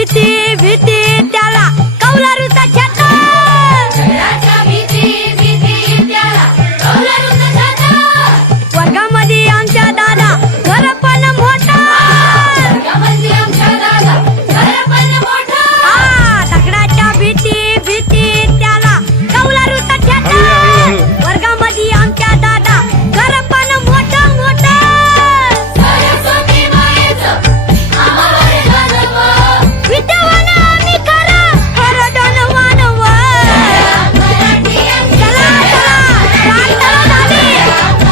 भीती भीती त्याला कौलारूचा छाता. घराच्या भीती भीती त्याला कौलारूचा छाता. वर्गामध्ये आमच्या दादा घर पण मोठा. वर्गामध्ये आमच्या दादा घर पण मोठा. दगडाच्या भीती भीती त्याला कौलारूचा छाता. वर्गामध्ये आमच्या दादा घर पण मोठं मोठं. सरस्वती मायेचं आम्हाला वरदान व. विद्यावान आम्ही खरं खरं धनवान व. मराठी चला चला प्रार्थना झाली.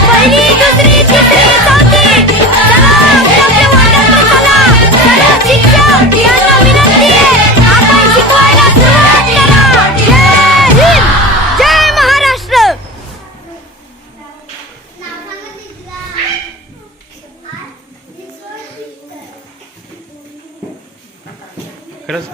पहिली दुसरी तिसरी चौथी. चला आपल्या वर्गात चला. सर्व शिक्षक यांना विनंती आहे, आपण शिकवायला सुरुवात करा. जय हिंद, जय महाराष्ट्र. खरंच